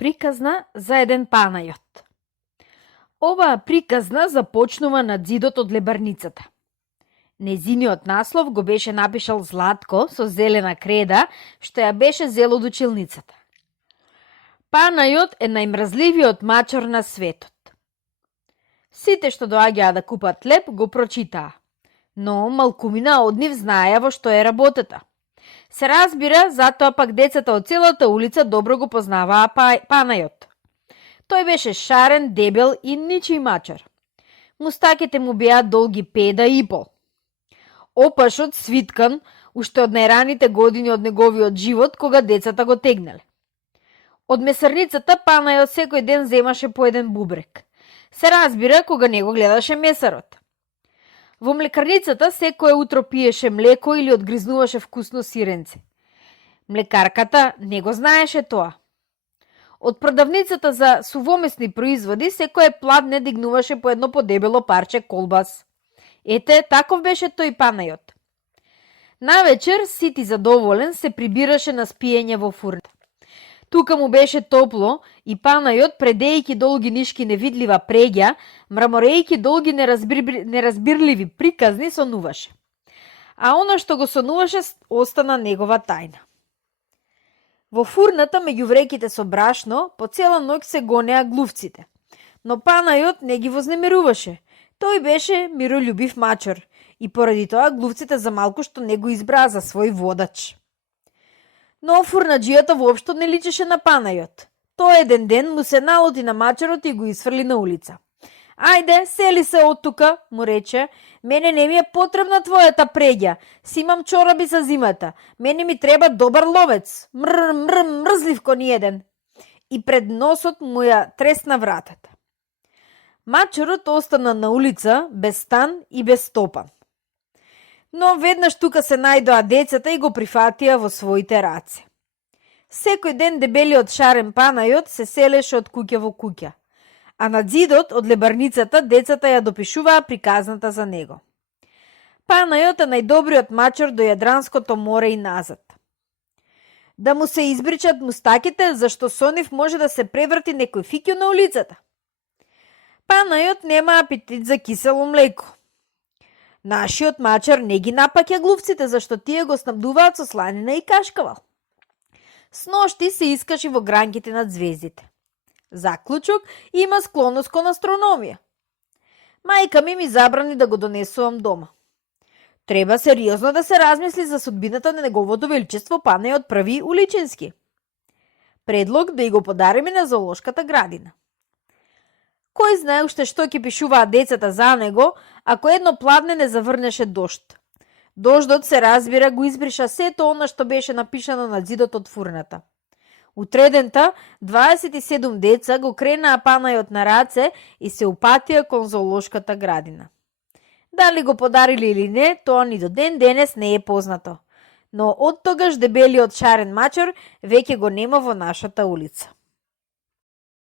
Приказна за еден панајот. Оваа приказна започнува на ѕидот од лебарницата. Незиниот наслов го беше напишал Златко со зелена креда, што ја беше зел од училницата. Панајот е најмразливиот мачор на светот. Сите што доаѓаа да купат леб го прочитаа, но малкумина од нив знаеа во што е работата. Се разбира, затоа пак децата од целата улица добро го познаваа Панајот. Тој беше шарен, дебел и ничи мачар. Мустаките му беа долги 5,5. Опашот свиткан уште од најраните години од неговиот живот, кога децата го тегнале. Од месарницата Панајот секој ден земаше по еден бубрек. Се разбира, кога не го гледаше месарот. Во млекарницата секое утро пиеше млеко или одгризнуваше вкусно сиренце. Млекарката не го знаеше тоа. Од продавницата за сувомесни производи секое пладне дигнуваше по едно подебело парче колбас. Ете, таков беше тој Панајот. Навечер, сит и задоволен, се прибираше на спиење во фурната. Тука му беше топло и Панајот, предејќи долги нишки невидлива преѓа, мраморејќи долги неразбирливи приказни, сонуваше. А она што го сонуваше остана негова тајна. Во фурната меѓу вреките со брашно по цела ноќ се гонеа глувците, но Панајот не ги вознемируваше. Тој беше миролюбив мачор и поради тоа глувците за малку што не го избраа за свој водач. Но фурнаџијата воопшто не личеше на Панајот. Тој еден ден му се налоти на мачарот и го изфрли на улица. Ајде, сели се од тука, му рече. Мене не ми е потребна твојата преѓа. Си имам чораби за зимата. Мене ми треба добар ловец. Мрзлив кој еден. И пред носот му ја тресна вратата. Мачарот остана на улица без стан и без стопан. Но веднаш тука се најдоа децата и го прифатија во своите раце. Секој ден дебелиот шарен Панајот се селеше од куќа во куќа, а на ѕидот од лебарницата децата ја допишуваа приказната за него. Панајот е најдобриот мачор до Јадранското море и назад. Да му се избричат мустаките, зашто со нив може да се преврти некој фиќо на улицата. Панајот нема апетит за кисело млеко. Нашиот мачар не ги напаќа глувците, зашто тие го снабдуваат со сланина и кашкавал. Сношти се искаши во гранките над звездите. Заклучок, има склоност кон астрономија. Мајка ми забрани да го донесувам дома. Треба сериозно да се размисли за судбината на неговото величество Панајот први Уличински. Предлог да и го подариме на зоолошката градина. Кој знае уште што ќе пишуваат децата за него, ако едно пладне не заврнеше дожд. Дождот, се разбира, го избриша сето она што беше напишано на ѕидот од фурната. Утредента, 27 деца го кренаа Панајот на раце и се упатија кон зоолошката градина. Дали го подарили или не, тоа ни до ден денес не е познато. Но од тогаш дебелиот шарен мачор веќе го нема во нашата улица.